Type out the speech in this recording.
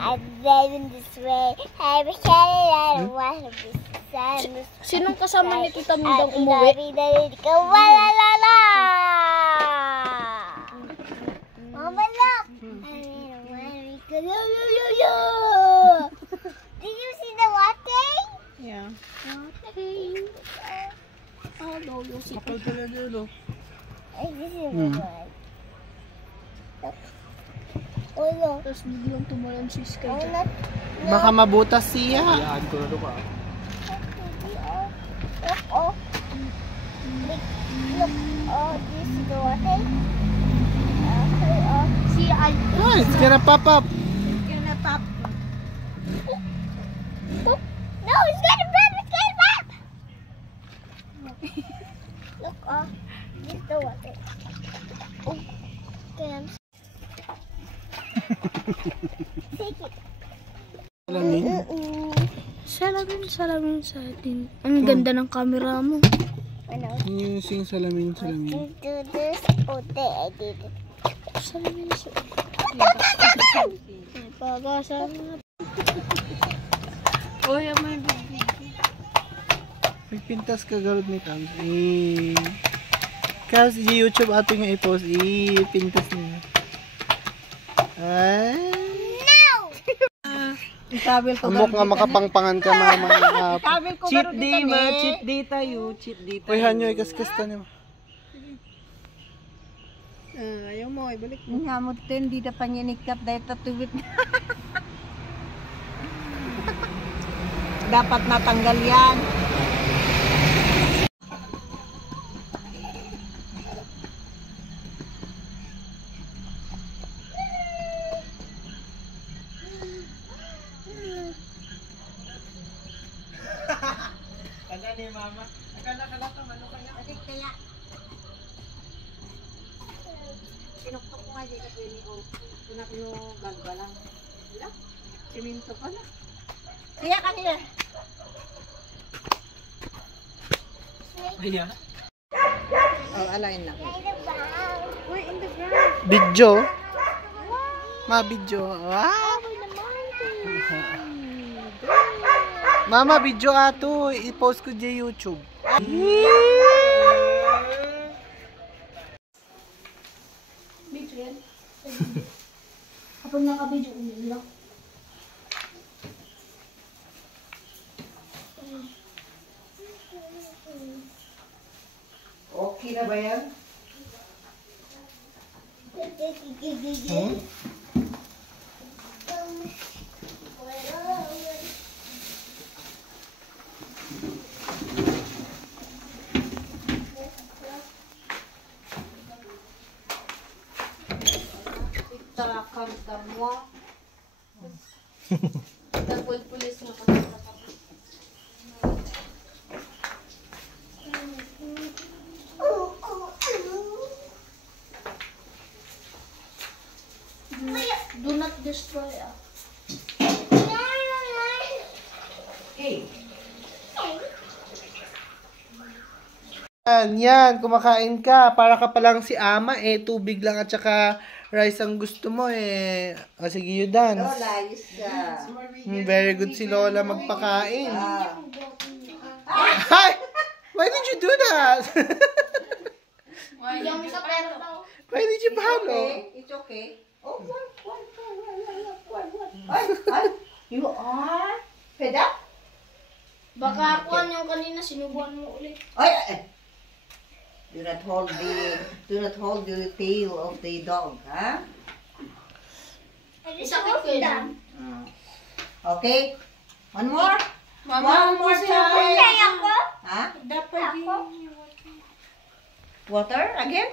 I'm driving this way. I'm carrying out of water this sun. Sinong kasama ni Tita Mindang umuwi? Kawalalala! Mama, look! Did you see the water? Yeah. Oh, no, you see. Kapal talaga yun, oh. Ay, this is the one. Oh, no. Tapos biglang tumalan si Sky. Oh, not. Baka mabutas siya. Hayaan ko na ito pa. Look, oh. Look, oh, this is the water. See, Oh, it's gonna pop up. it's gonna pop. No, it's gonna pop, it's gonna pop. Look, oh, this is the water. Oh, okay, I'm take it. Salamin. Salamin sa atin. Ang ganda ng camera mo. Ano? Using salamin. Do this. Oh, there, I did it. Salamin sa pagasa. Oh, yan may baby. Pagpintas ka garod ni Kams. Kams, YouTube ato nga i-post. Pintas niya. Ay. Amok nga makapangpangan ka mama. Cheat day ma, cheat day tayo, cheat day tayo. Uy, hanyo, ikas-kasta niyo. Ayaw mo, ibalik mo. Nga mo ito, hindi na panyinikap dahil tatuwid na. Dapat natanggal yan. Ano ni mama? Akala ka ano kaya? Adik kaya. Sinuktok ko nga dito sa pwede ko. Tunak nyo gagba lang. Wala. Siminto pa na. Kaya kanina. Kaya? Oh, alain lang. We're in the ground. Video? Ma-video. Wow! Mama, video ato. I-post ko dyan YouTube. Video yan. Kapag nakabidyo, ulit lang. Okay na ba yan? Tarakan damwa. Dagwal pulis na kasi. Do not destroy ah. Hey. Yan, kumakain ka. Para ka palang si Ama tubig lang at saka rice ang gusto mo O sige, you dance. Lola, ayos ka. Very good si Lola magpakain. Hi! Why did you do that? Why did you palo? It's okay. Oh, what? You are fed up? Baka ako yung kanina sinubuan mo ulit. Ay. Do not hold the tail of the dog, ha? Isakit ko yun. Okay. One more. Mama, One more time. Kaya ako? Ha? Dapat Ako? Water again?